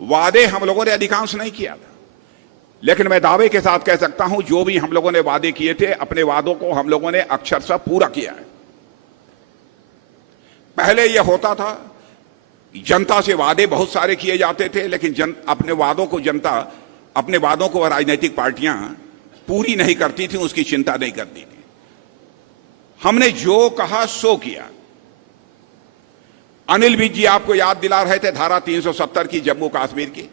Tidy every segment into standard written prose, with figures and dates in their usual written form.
वादे हम लोगों ने अधिकांश नहीं किया था, लेकिन मैं दावे के साथ कह सकता हूं जो भी हम लोगों ने वादे किए थे, अपने वादों को हम लोगों ने अक्षरशः पूरा किया है। पहले यह होता था जनता से वादे बहुत सारे किए जाते थे, लेकिन अपने वादों को राजनीतिक पार्टियां पूरी नहीं करती थी, उसकी चिंता नहीं करती थी। हमने जो कहा सो किया। अनिल विज जी आपको याद दिला रहे थे धारा 370 की, जम्मू कश्मीर की।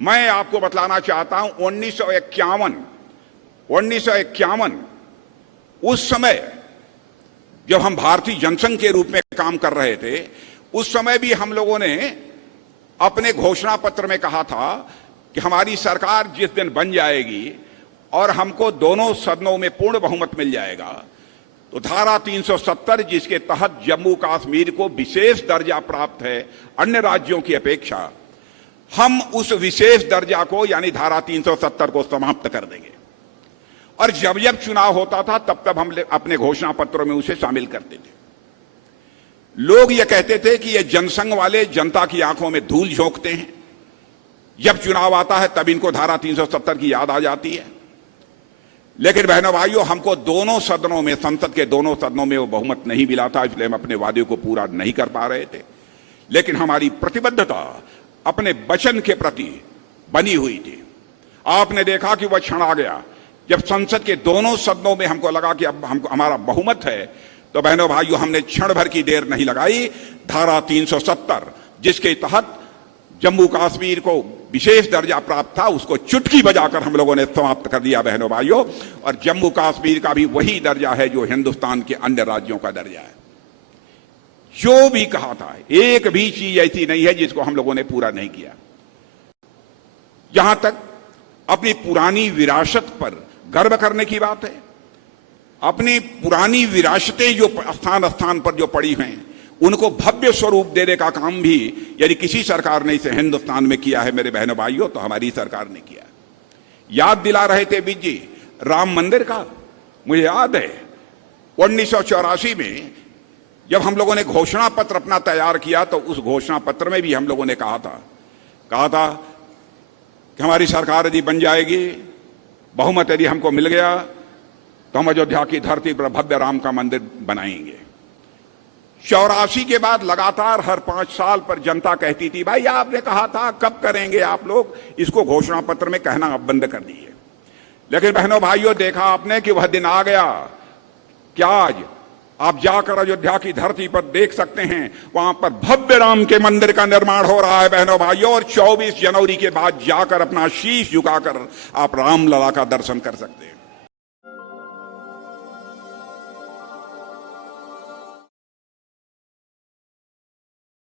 मैं आपको बतलाना चाहता हूं 1951 उस समय जब हम भारतीय जनसंघ के रूप में काम कर रहे थे, उस समय भी हम लोगों ने अपने घोषणा पत्र में कहा था कि हमारी सरकार जिस दिन बन जाएगी और हमको दोनों सदनों में पूर्ण बहुमत मिल जाएगा, तो धारा 370 जिसके तहत जम्मू कश्मीर को विशेष दर्जा प्राप्त है अन्य राज्यों की अपेक्षा, हम उस विशेष दर्जा को यानी धारा 370 को समाप्त कर देंगे। और जब जब चुनाव होता था तब हम अपने घोषणा पत्रों में उसे शामिल करते थे। लोग ये कहते थे कि ये जनसंघ वाले जनता की आंखों में धूल झोंकते हैं, जब चुनाव आता है तब इनको धारा 370 की याद आ जाती है। लेकिन बहनों भाइयों, हमको दोनों सदनों में, संसद के दोनों सदनों में वो बहुमत नहीं मिला था, इसलिए हम अपने वादे को पूरा नहीं कर पा रहे थे। लेकिन हमारी प्रतिबद्धता अपने वचन के प्रति बनी हुई थी। आपने देखा कि वह क्षण आ गया जब संसद के दोनों सदनों में हमको लगा कि अब हमारा बहुमत है, तो बहनों भाइयों हमने क्षण भर की देर नहीं लगाई। धारा 370 जिसके तहत जम्मू कश्मीर को विशेष दर्जा प्राप्त था, उसको चुटकी बजाकर हम लोगों ने समाप्त कर दिया बहनों भाइयों। और जम्मू कश्मीर का भी वही दर्जा है जो हिंदुस्तान के अन्य राज्यों का दर्जा है। जो भी कहा था, एक भी चीज ऐसी नहीं है जिसको हम लोगों ने पूरा नहीं किया। जहां तक अपनी पुरानी विरासत पर गर्व करने की बात है, अपनी पुरानी विरासतें जो स्थान स्थान पर जो पड़ी हैं, उनको भव्य स्वरूप देने का काम भी यदि किसी सरकार ने इसे हिंदुस्तान में किया है मेरे बहनों भाइयों, तो हमारी सरकार ने किया। याद दिला रहे थे विज जी राम मंदिर का। मुझे याद है 1984 में जब हम लोगों ने घोषणा पत्र अपना तैयार किया, तो उस घोषणा पत्र में भी हम लोगों ने कहा था कि हमारी सरकार यदि बन जाएगी, बहुमत यदि हमको मिल गया, तो हम अयोध्या की धरती पर भव्य राम का मंदिर बनाएंगे। 84 के बाद लगातार हर 5 साल पर जनता कहती थी, भाई आपने कहा था, कब करेंगे आप लोग? इसको घोषणा पत्र में कहना अब बंद कर दिए। लेकिन बहनों भाइयों, देखा आपने कि वह दिन आ गया। क्या आज आप जाकर अयोध्या की धरती पर देख सकते हैं, वहां पर भव्य राम के मंदिर का निर्माण हो रहा है बहनों भाइयों। और 24 जनवरी के बाद जाकर अपना शीश झुकाकर आप रामलला का दर्शन कर सकते हैं।